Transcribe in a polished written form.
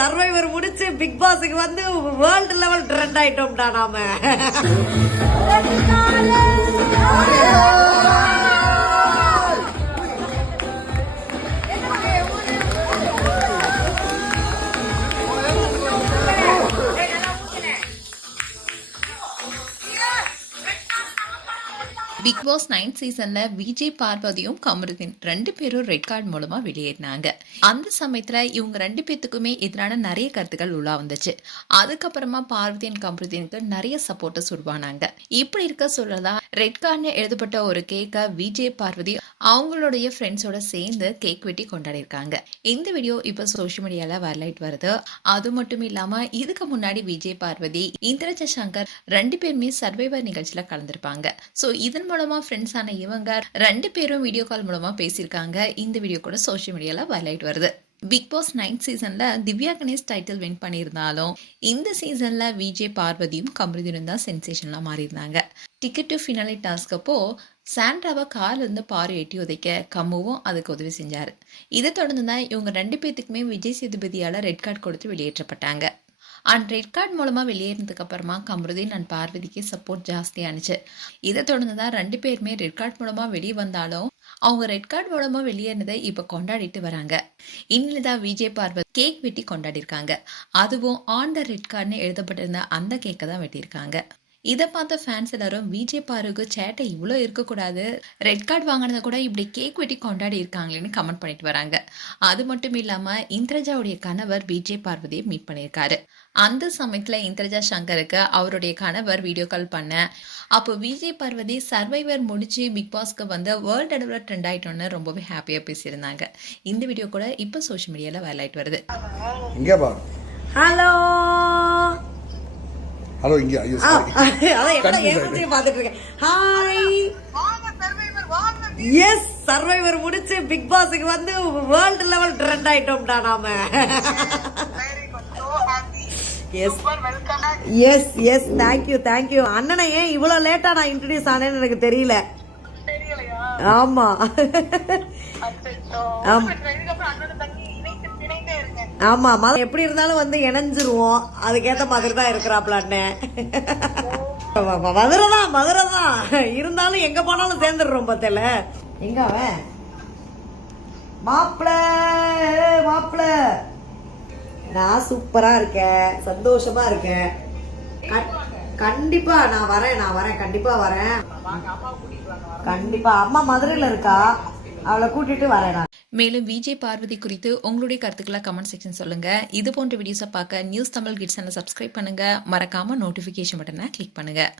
Survivor முடிச்சு big பாஸுக்கு வந்து வேர்ல்டு லெவல் ட்ரெண்ட் ஆயிட்டோம்டா நாம. பிக் பாஸ் 9 சீசன்ல விஜய் பார்வதியும் கமருதீன் 2 பேரும் ரெட் கார்டு மூலமா வெளியேறினாங்க. அந்த சமயத்துல இவங்க 2 பேத்துக்குமே எதிரான நிறைய கருத்துக்கள் உலா வந்துச்சு. அதுக்கப்புறமா பார்வதி அண்ட் கமருதீனுக்கு நிறைய சப்போர்ட்டர்ஸ் உருவானாங்க. இப்படி இருக்க சொல்லதான் ரெட் கார்டுன்னு எழுதப்பட்ட ஒரு கேக்க விஜய் பார்வதி அவங்களுடைய ஃப்ரெண்ட்ஸோட சேர்ந்து கேக் வெட்டி கொண்டாடி இருக்காங்க. இந்த வீடியோ இப்ப சோசியல் மீடியால வைரலைட் வருது. அது மட்டும் இல்லாம இதுக்கு முன்னாடி விஜய் பார்வதி இந்திரஜா சங்கர் 2 பேருமே சர்வைவர் நிகழ்ச்சியில கலந்திருப்பாங்க. சோ இதன் மூலமா ஃப்ரெண்ட்ஸ் ஆன இவங்க 2 பேரும் வீடியோ கால் மூலமா பேசியிருக்காங்க. இந்த வீடியோ கூட சோசியல் மீடியால வைரலைட் வருது. பிக் பாஸ் 9 சீசன்ல திவ்யா கணேஷ் டைட்டில் வின் பண்ணியிருந்தாலும் இந்த சீசன்ல விஜய் பார்வதியும் கமருதீனும் தான் சென்சேஷன்லாம் மாறி இருந்தாங்க. டிக்கெட் டு ஃபினாலே டாஸ்க் அப்போ சாண்ட்ராவை கார்ல இருந்து பாரு எட்டி உதைக்க கம்முவும் அதுக்கு உதவி செஞ்சாரு. இதை தொடர்ந்து தான் இவங்க 2 பேத்துக்குமே விஜய் சேதுபதியால ரெட் கார்டு கொடுத்து வெளியேற்றப்பட்டாங்க. அண்ட் ரெட் கார்டு மூலமா வெளியேறினதுக்கு அப்புறமா கமருதீன் அண்ட் பார்வதிக்கு சப்போர்ட் ஜாஸ்தியானுச்சு. இதை தொடர்ந்து தான் 2 பேருமே ரெட் கார்டு மூலமா வெளியே வந்தாலும் அவங்க ரெட் கார்டு மூலமா வெளியேறினதை இப்ப கொண்டாடிட்டு வராங்க. இன்னிதான் விஜய் பார்வதி கேக் வெட்டி கொண்டாடி இருக்காங்க. அதுவும் ஆன் த ரெட் கார்டுன்னு எழுதப்பட்டிருந்த அந்த கேக்கை தான் வெட்டியிருக்காங்க. இதை பார்த்த ஃபேன்ஸ் எல்லாரும் விஜய் பாருக்கு சேட்டை இவ்வளோ இருக்கக்கூடாது, ரெட் கார்டு வாங்கினதை கூட இப்படி கேக் வெட்டி கொண்டாடி இருக்காங்களேன்னு கமெண்ட் பண்ணிட்டு வராங்க. அது மட்டும் இல்லாம இந்திரஜாவுடைய கணவர் விஜய் பார்வதியை மீட் பண்ணியிருக்காரு. அந்த சமயத்துல இந்திரஜா சங்கருக்கு அவருடைய கணவர் வீடியோ கால் பண்ண அப்போ விஜய் பார்வதி சர்வைவர் முடிச்சு பிக் பாஸ்க்கு வந்து வேர்ல்டு அளவில் ட்ரெண்ட் ஆயிட்டோன்னு ரொம்பவே ஹாப்பியா பேசியிருந்தாங்க. இந்த வீடியோ கூட இப்போ சோஷியல் மீடியால வைரலைட் வருது. ஹலோ ஹலோ இங்க ஐயோ சாரி பாத்துட்டு இருக்கேன். ஹாய் எஸ் சர்வைவர் முடிச்சு பிக் பாஸுக்கு வந்து வேர்ல்டு லெவல் ட்ரெண்ட் ஆயிட்டோம்டா நாம. Yes yes yes thank you. அண்ணனை ஏன் இவ்வளவு லேட்டா நான் இன்ட்ரடியூஸ் ஆனேன்னு எனக்கு தெரியல. ஆமா ஆமா எப்படி இருந்தாலும் வந்து இணைஞ்சிருவோம். அதுக்கேத்த மாதிரி தான் இருக்கிறாப்ல அண்ணன். மதுரை தான் இருந்தாலும் எங்க போனாலும் சேர்ந்துடுறோம். பத்தல எங்க அவன் மாப்பிள நான் சூப்பரா இருக்கேன், சந்தோஷமா இருக்கேன். கண்டிப்பா நான் வரேன் கண்டிப்பா வரேன். கண்டிப்பா அம்மா மதுரையில இருக்கா, அவளை கூட்டிட்டு வரேன் நான். மேலும் விஜய் பார்வதி குறித்து உங்களுடைய கருத்துக்களை கமெண்ட் செக்ஷன் சொல்லுங்க. இது போன்ற வீடியோஸை பார்க்க நியூஸ் தமிழ் கிட்ஸ் சேனலை சப்ஸ்கிரைப் பண்ணுங்க. மறக்காம நோட்டிபிகேஷன் பட்டனை கிளிக் பண்ணுங்க.